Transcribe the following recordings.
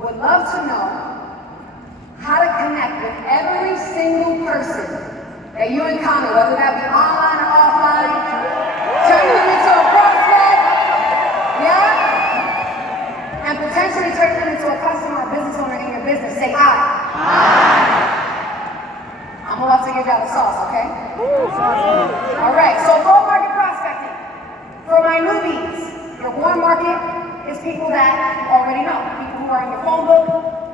would love to know how to connect with every single person that you encounter, whether that be online or offline, turning them into a prospect, yeah? And potentially turning them into a customer or business owner in your business. Say I. I'm about to give y'all the sauce, okay? All right, so cold market prospecting. For my newbies, your warm market is people that you already know, people who are in your phone book.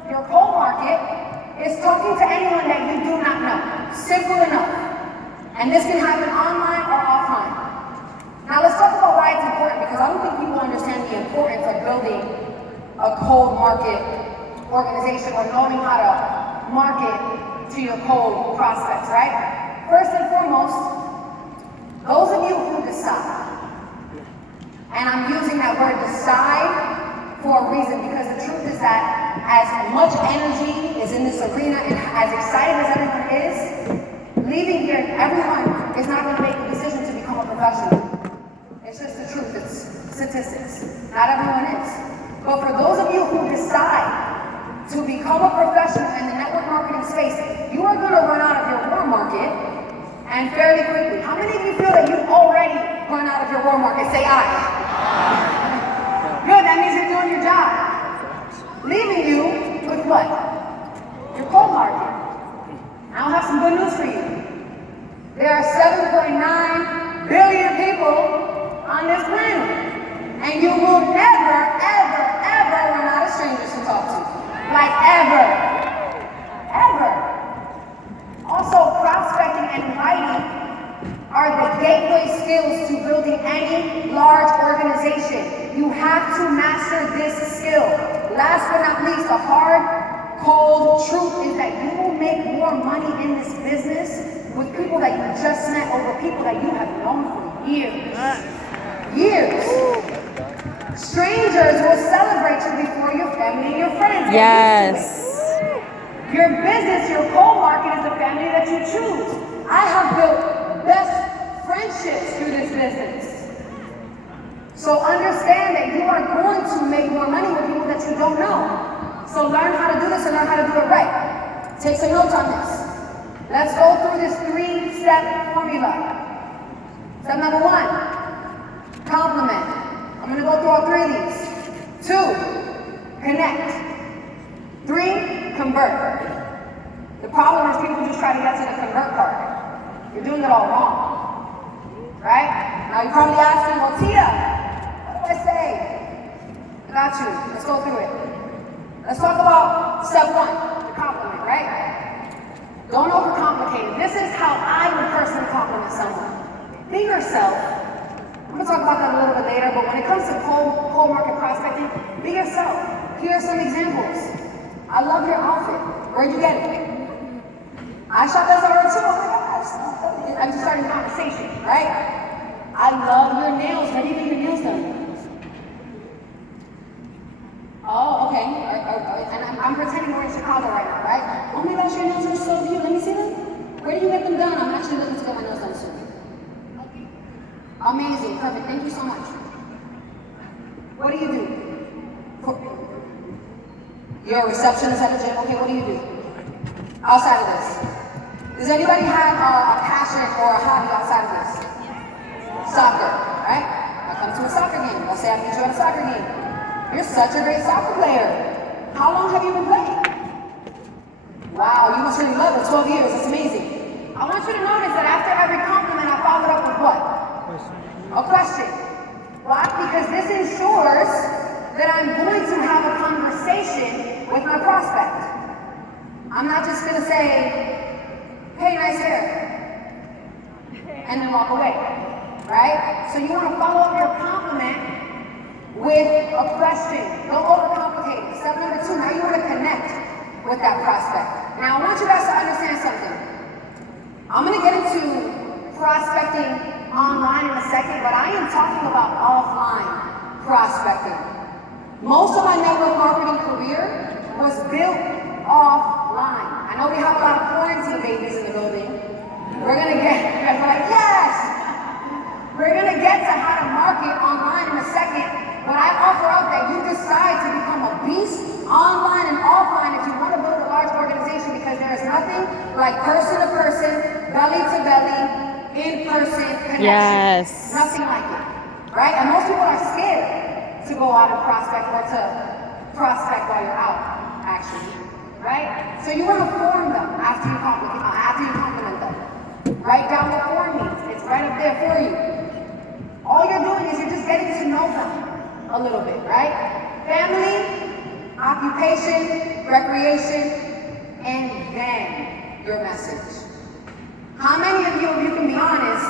Your cold market is talking to anyone that you do not know. Simple enough. And this can happen online or offline. Now let's talk about why it's important, because I don't think people understand the importance of building a cold market organization or knowing how to market to your cold prospects, right? First and foremost, those of you who decide, and I'm using that word decide for a reason, because the truth is that as much energy is in this arena and as excited as everyone is, leaving here, everyone is not going to make the decision to become a professional. It's just the truth, it's statistics. Not everyone is. But for those of you who decide to become a professional in the network marketing space, you are going to run out of your warm market, and fairly quickly. How many of you feel that you've already run out of your warm market? Say I. Good, that means you're doing your job. Leaving you with what? Your cold market. I'll have some good news for you. There are 7.9 billion people on this planet, and you will never, ever, ever run out of strangers to talk to. Like ever. Ever. Also, prospecting and writing are the gateway skills to building any large organization. You have to master this skill. Last but not least, the hard, cold truth is that you will make more money in this business with people that you just met over people that you have known for years. Years. Strangers will celebrate you before your family and your friends. Yes. Your business, your cold market is the family that you choose. I have built best friendships through this business. So understand that you are going to make more money with people that you don't know. So learn how to do this and learn how to do it right. Take some notes on this. Let's go through this 3-step formula. Step number 1, compliment. I'm going to go through all 3 of these. 2, connect. 3, convert. The problem is people just try to get to the convert part. You're doing it all wrong. Right? Now you're probably asking, well, Tia, what do I say? I got you. Let's go through it. Let's talk about step 1, the compliment, right? Don't overcomplicate it. This is how I would personally compliment someone. Be yourself. I'm going to talk about that a little bit later, but when it comes to cold market prospecting, be yourself. Here are some examples. I love your outfit. Where'd you get it? I shop at Zara too. Oh my gosh. I'm just starting a conversation, right? I love your nails. Where do you get your nails done? Oh, okay. And I'm pretending we're in Chicago right now, right? Oh my gosh, your nails are so cute. Let me see them. Where do you get them done? I'm actually looking to get my nails done soon. Amazing. Perfect. Thank you so much. What do you do? You're a receptionist at a gym. Okay, what do you do? Outside of this. Does anybody have a passion or a hobby outside of this? Soccer, right? I come to a soccer game. Let's say I meet you at a soccer game. You're such a great soccer player. How long have you been playing? Wow, you must really love it. 12 years. That's amazing. I want you to notice that after every compliment, I followed up with what? A question. Why? Because this ensures that I'm going to have a conversation with my prospect. I'm not just going to say, hey, nice hair, and then walk away, right? So you want to follow up your compliment with a question. Don't overcomplicate it. Step number 2, now you want to connect with that prospect. Now I want you guys to understand something. I'm going to get into prospecting online in a second, but I am talking about offline prospecting. Most of my network marketing career was built offline. I know we have a lot of quarantine babies in the building. We're gonna get, you guys are like, yes! We're gonna get to how to market online in a second, but I offer up that you decide to become a beast online connection. Yes. Nothing like it, right? And most people are scared to go out and prospect or to prospect while you're out, actually, right? So you want to form them after you compliment them. Write down what form means. It's right up there for you. All you're doing is you're just getting to know them a little bit, right? Family, occupation, recreation, and then your message. How many of you can be honest,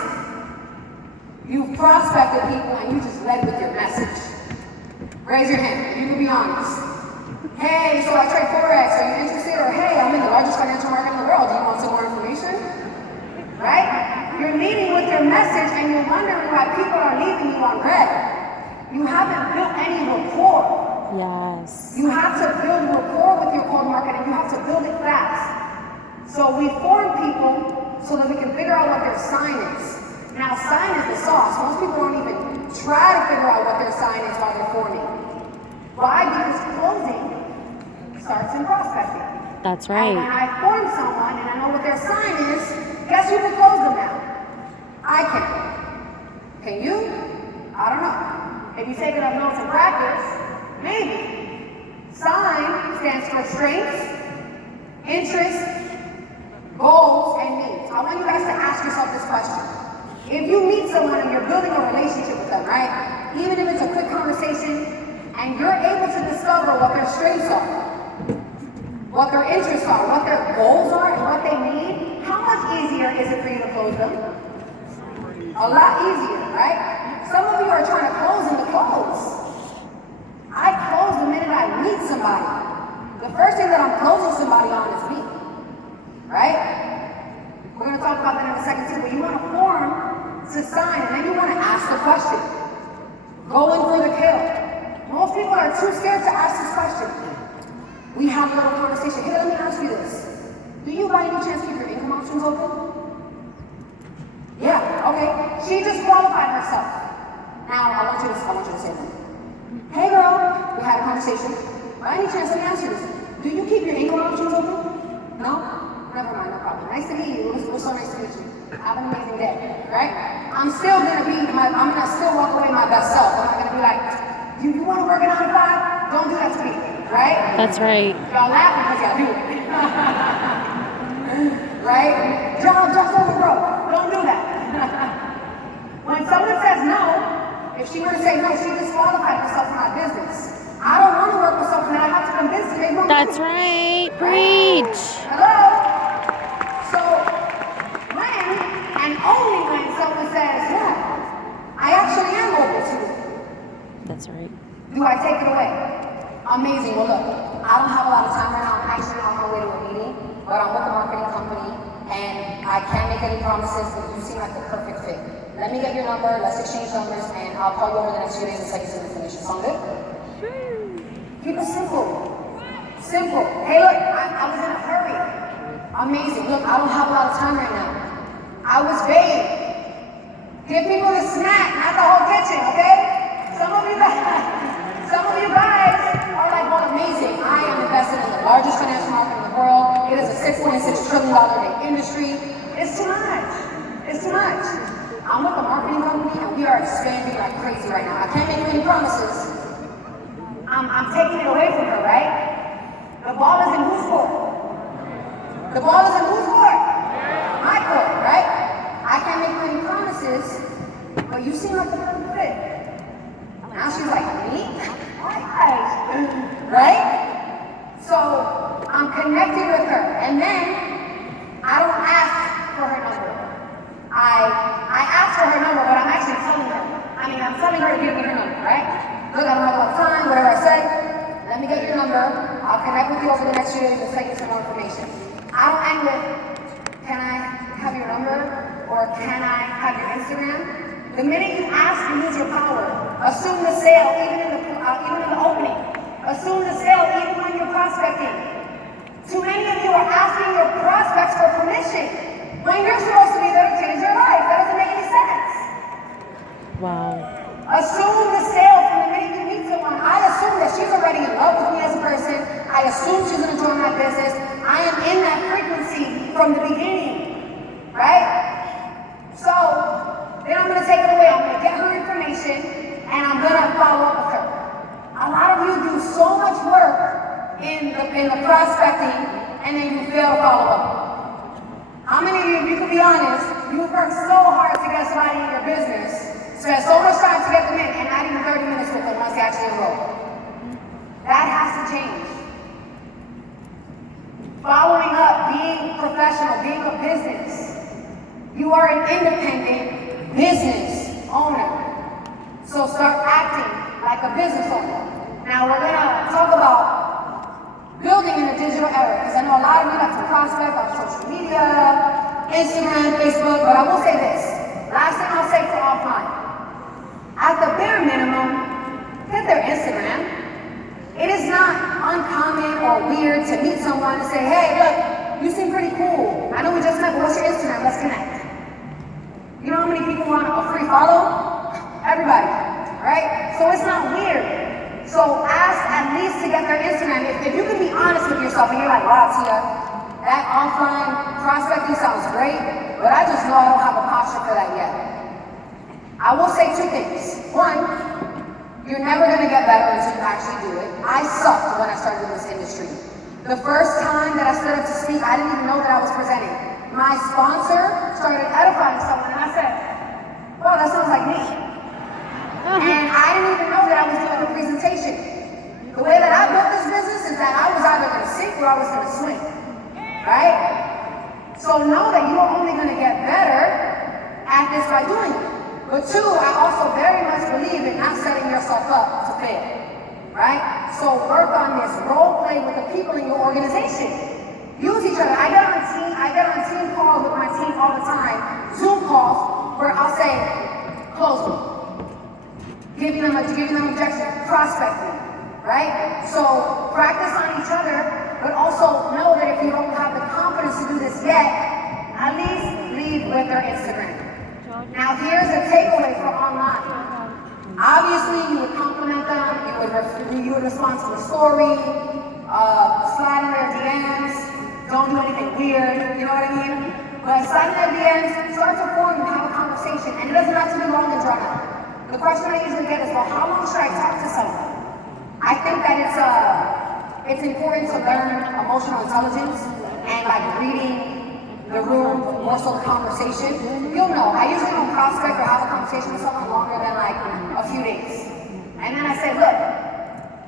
you've prospected people and you just led with your message? Raise your hand if you can be honest. Hey, so I trade Forex, are you interested? Or hey, I'm in the largest financial market in the world, do you want some more information? Right? You're leading with your message and you're wondering why people are leaving you on red. You haven't built any rapport. Yes. You have to build rapport with your cold market and you have to build it fast. So we form people so that we can figure out what their sign is. Now, sign is the sauce. Most people don't even try to figure out what their sign is while they're forming. Why? Because closing starts in prospecting. That's right. And when I form someone and I know what their sign is, guess who can close them now? I can. Can you? I don't know. If you take enough notes and practice, maybe. Sign stands for strengths, interests, goals, and needs. I want you guys to ask yourself this question. If you meet someone and you're building a relationship with them, right? Even if it's a quick conversation, and you're able to discover what their strengths are, what their interests are, what their goals are, and what they need, how much easier is it for you to close them? A lot easier, right? Some of you are trying to close in the close. I close the minute I meet somebody. The first thing that I'm closing somebody on is me. Right? We're going to talk about that in a second too, but you want to form to sign, and then you want to ask the question. Going for the kill. Most people are too scared to ask this question. We have a little conversation. Hey, let me ask you this. Do you by any chance keep your income options open? Yeah, okay. She just qualified herself. Now, I want you to say that. Hey girl, we had a conversation. By any chance, let me ask you this. Do you keep your income options open? No? Never mind, no problem. Nice to meet you. It was so nice to meet you. Have an amazing day, right? I'm still gonna still walk away my best self. I'm not gonna be like, you want to work a 9 to 5? Don't do that to me, right? That's right. Y'all laugh because y'all do it. Right? Jobs over, bro. Don't do that. When someone says no, if she were to say no, she disqualified herself from my business. I don't want to work with someone that I have to convince to make more money. That's right. Preach. Hello? So, when, and only when someone says, yeah, I actually am open to it. That's right. Do I take it away? Amazing. Well, look, I don't have a lot of time right now. I'm actually on my way to a meeting, but I'm with a marketing company, and I can't make any promises, but you seem like the perfect fit. Let me get your number, let's exchange numbers, and I'll call you over the next few days and send you some information. Sound good? Keep it simple. Simple. Hey, look, I was in a hurry. Amazing. Look, I don't have a lot of time right now. I was vague. Give people the snack, not the whole kitchen, okay? Some of you guys are like, well, amazing. I am invested in the largest financial market in the world. It is a $6.6 trillion a day industry. It's too much. It's too much. I'm with a marketing company and we are expanding like crazy right now. I can't make any promises. I'm taking it away from her, right? The ball is in whose court? The ball is in whose court? My court, right? I can't make any promises, but you seem like the perfect fit. Now she's like, me? Right? So I'm connecting with her, and then I don't ask for her number. I ask for her number, but I'm actually telling her. I'm telling her to give me her number, right? Look, I don't have a lot of time, whatever I said. Let me get your number. I'll connect with you over the next few days and send you some more information. I don't end with, can I have your number? Or can I have your Instagram? The minute you ask, you lose your power. Assume the sale, even in the opening. Assume the sale, even when you're prospecting. Too many of you are asking your prospects for permission when you're supposed to be there to change your life. That doesn't make any sense. Wow. Assume the sale from the minute you meet someone. I assume that she's already in love with me as a person. I assume she's going to join my business. I am in that frequency from the beginning, right? So then I'm work in the prospecting and then you fail to follow up? How many of you can be honest, you've worked so hard to get somebody in your business, spent so much time to get them in, and not even 30 minutes with them once they actually enroll? That has to change. Following up, being professional, being a business. You are an independent business owner. So start acting like a business owner. Now we're gonna talk about building in the digital era, because I know a lot of you like to prospect on social media, Instagram, Facebook, but I will say this. Last thing I'll say for offline. At the bare minimum, get their Instagram. It is not uncommon or weird to meet someone and say, hey, look, you seem pretty cool. I know we just met, but what's your Instagram? Let's connect. You know how many people want a free follow? Everybody, right? So it's not weird. So ask at least to get their Instagram. If you can be honest with yourself and you're like, wow, Tia, that offline prospecting sounds great, but I just know I don't have a posture for that yet. I will say two things. One, you're never gonna get better until you actually do it. I sucked when I started in this industry. The first time that I stood up to speak, I didn't even know that I was presenting. My sponsor started edifying someone and I said, wow, that sounds like me. And I didn't even know that I was doing a presentation. The way that I built this business is that I was either gonna sink or I was gonna swim, right? So know that you are only gonna get better at this by doing it. But two, I also very much believe in not setting yourself up to fail, right? So work on this, role play with the people in your organization. Use each other. I get on team calls with my team all the time, Zoom calls, where I'll say, close me. Giving them objection, prospecting, right? So practice on each other, but also know that if you don't have the confidence to do this yet, at least lead with their Instagram. Now here's a takeaway for online. Obviously, you would compliment them, you would respond to the story, slide in their DMs, don't do anything weird, you know what I mean? But slide in their DMs, start to form and have a conversation, and it doesn't have to be long and drawn out. The question I usually get is, well, how long should I talk to someone? I think that it's important to learn emotional intelligence and like reading the room, more so the conversation. You'll know. I usually don't prospect or have a conversation with someone longer than like a few days. And then I say, look,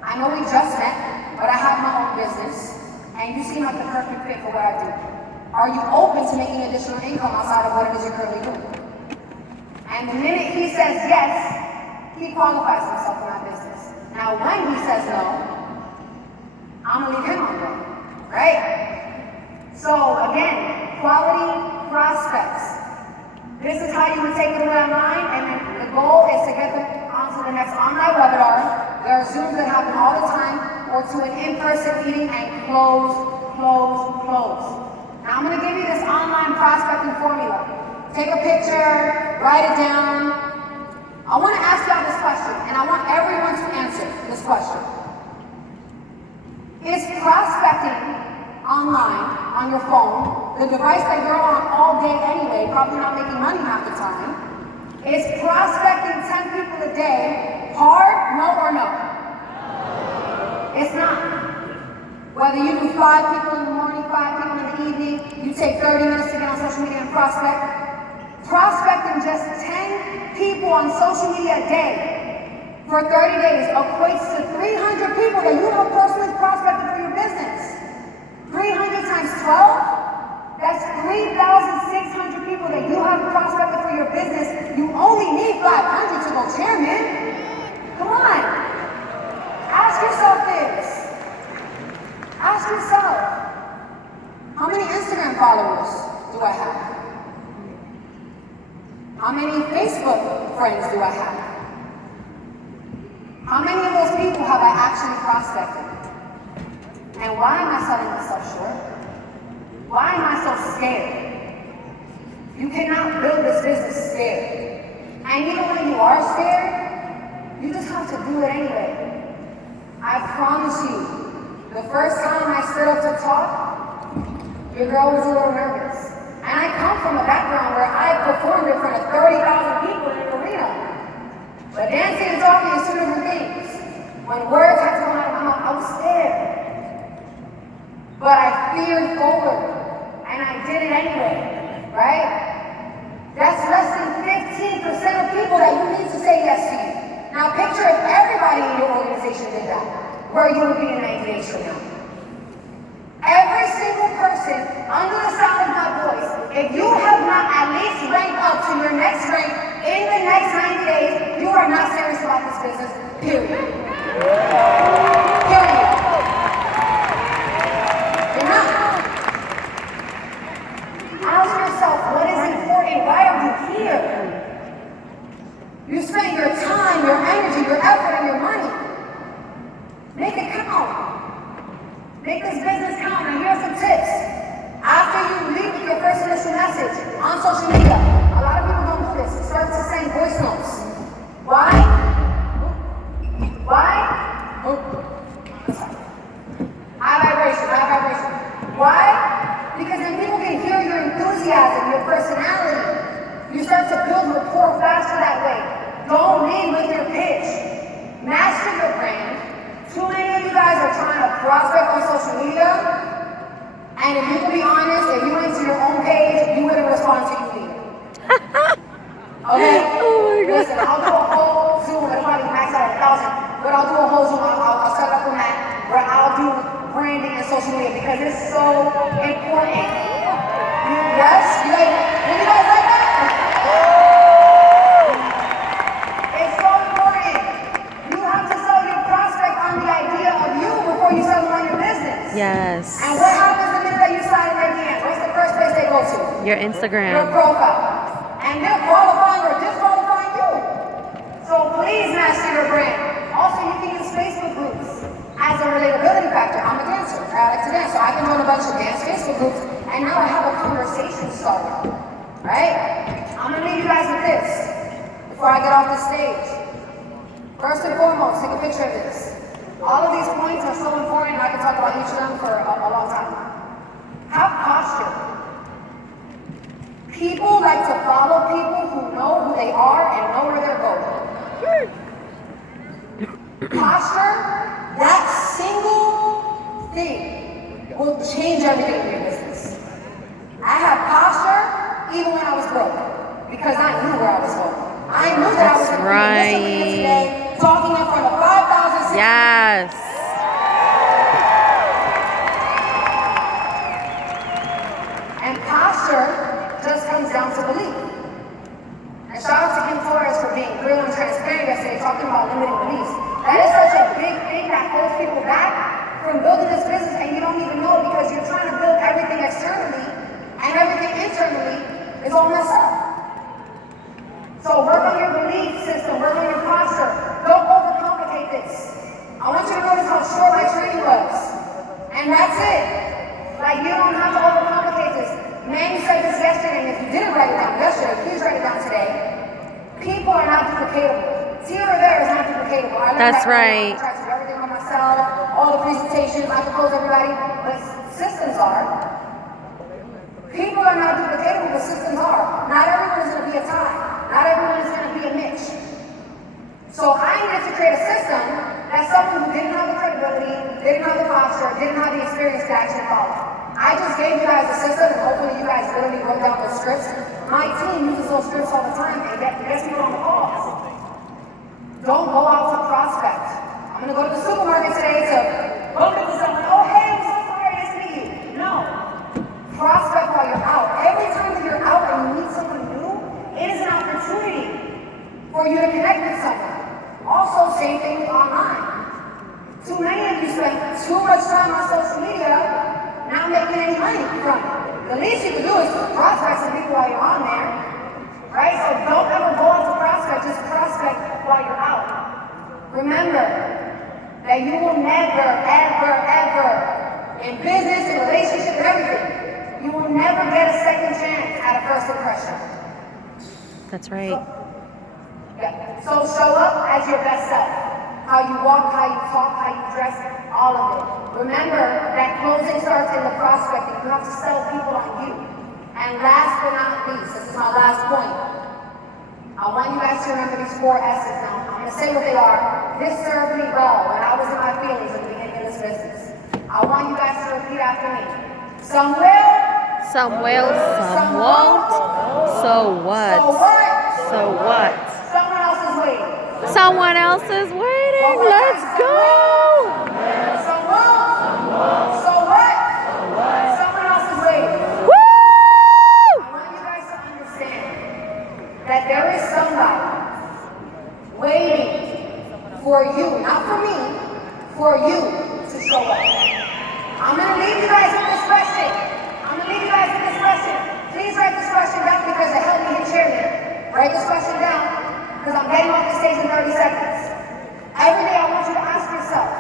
I know we just met, but I have my own business, and you seem like the perfect fit for what I do. Are you open to making additional income outside of what it is you're currently doing? And the minute he says yes, he qualifies himself for my business. Now, when he says no, I'm gonna leave him on red, right? So again, quality prospects. This is how you would take it away online, and then the goal is to get them onto the next online webinar. There are Zooms that happen all the time, or to an in-person meeting and close. Now I'm gonna give you this online prospecting formula. Take a picture, write it down. I wanna ask y'all this question, and I want everyone to answer this question. Is prospecting online, on your phone, the device that you're on all day anyway, probably not making money half the time, is prospecting 10 people a day hard, no or no? It's not. Whether you do 5 people in the morning, 5 people in the evening, you take 30 minutes to get on social media and prospecting just 10 people on social media a day for 30 days equates to 300 people that you have personally prospected for your business. 300 times 12, that's 3,600 people that you have prospected for your business. You only need 500 to go chairman. Come on. Ask yourself this. Ask yourself, how many Instagram followers do I have? How many Facebook friends do I have? How many of those people have I actually prospected? And why am I selling myself short? Why am I so scared? You cannot build this business scared. And even when you are scared, you just have to do it anyway. I promise you, the first time I stood up to talk, your girl was a little nervous. And I come from a background where I performed in front of 30,000 people in an arena. But dancing and talking is two different things. When words had to come out of my mouth, I was scared. feared forward, and I did it anyway, right? That's less than 15% of people that you need to say yes to you. Now picture if everybody in your organization did that, where you would be in 90 days from now. Every single person under the sound of my voice, if you have not at least ranked up to your next rank in the next 90 days, you are not serious about this business, period. Period. You're not. Ask yourself, what is important? Why are you here? You spend your time, your energy, your effort, and your money. Make it count. Make this business count. Now here are some tips. After you leave with your first initial message on social media, a lot of people don't do this. Start to send voice notes. Why? Why? High vibration, high vibration. Why? Because then people can hear your enthusiasm, your personality. You start to build rapport faster that way. Don't lead with your pitch. Master your brand. Too many of you guys are trying to prospect on social media, and if you can be honest, if you went to your own page, you wouldn't respond to you either. Okay? Oh my God. Listen, I'll do a whole Zoom, it'll probably max out at 1,000, but I'll do a whole Zoom, I'll set up a mat where I'll do branding and social media because it's so important. Yes? You guys like that? It's so important. You have to sell your prospect on the idea of you before you sell them on your business. Yes. And what happens the minute that you slide in their DM? What's the first place they go to? Your Your Instagram. profile. And they're qualifying or disqualifying you. So please master your brand. Also, you can use Facebook groups as a relatability factor. I'm a dancer. I like to dance. So I can join a bunch of dance Facebook groups. And now I have a conversation starter. Right? I'm going to leave you guys with this before I get off the stage. First and foremost, take a picture of this. All of these points are so important, and I can talk about each of them for a long time. Have posture. People like to follow people who know who they are and know where they're going. Posture, that single thing will change everything in your business. I had posture even when I was broke because I knew where I was going. I knew that I was going to be in this arena today, talking in front of 5,000. Yes. And posture just comes down to belief. And shout out to Kim Torres for being real and transparent yesterday, talking about limiting beliefs. That is such a big thing that holds people back from building this business, and you don't even know because you're trying to build everything externally, and everything internally is all messed up. So work on your belief system, work on your posture. Don't overcomplicate this. I want you to notice how short my training was. And that's it. Like, you don't have to overcomplicate this. Manny said this yesterday, and if you didn't write it down yesterday, please write it down today. People are not duplicatable. Tia Rivera is not duplicatable. I That's right. I try to do everything on myself, all the presentations, I propose everybody, but systems are. People are not duplicatable, but systems are. Not everyone is going to be a Ty. Not everyone is going to be a Mitch. So I needed to create a system that someone who didn't have the credibility, didn't have the posture, didn't have the experience to actually follow. I just gave you guys a system, and hopefully you guys literally wrote down those scripts. My team uses those scripts all the time, and gets people on the calls. Don't go out to prospect. I'm going to go to the supermarket today to look at someone. Oh, hey, I'm so sorry, nice to meet you. No. Prospect while you're out. Every time that you're out and you meet someone new, it is an opportunity for you to connect with someone. Also, same thing with online. Too many of you spend too much time on social media, not making any money from it. The least you can do is prospect some people while you're on there, right? So don't ever go out to prospect, just prospect while you're out. Remember that you will never, ever, ever, in business, in relationship, in everything, you will never get a second chance at a first impression. That's right. So show up as your best self. How you walk, how you talk, how you dress, all of it. Remember that closing starts in the prospecting. You have to sell people on you. And last but not least, this is my last point. I want you guys to remember these 4 S's now. I'm going to say what they are. This served me well when I was in my feelings at the beginning of this business. I want you guys to repeat after me. Some will. Some will, some won't. So what? So what? So what? Someone else is waiting. Someone else is waiting. Let's go. Some will. So what? Someone else is waiting. Woo! I want you guys to understand that there is somebody waiting for you, not for me, for you to show up. I'm going to leave you guys with this question. Please write this question down because it helped me hit chairman. Write this question down because I'm getting off the stage in 30 seconds. Every day I want you to ask yourself,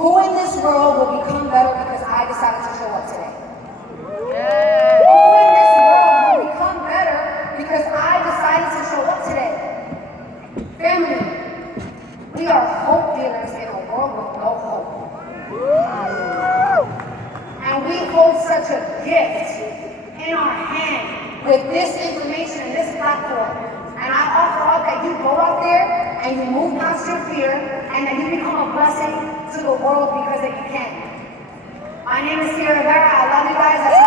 who in this world will become better because I decided to show up today? Who in this world will become better because I decided to show up today? Family, we are hope dealers in a world with no hope. And we hold such a gift in our hand with this information and this platform. And I offer up that you go out there and you move past your fear and that you become a blessing to the world because that you can. My name is Sierra Rivera. I love you guys.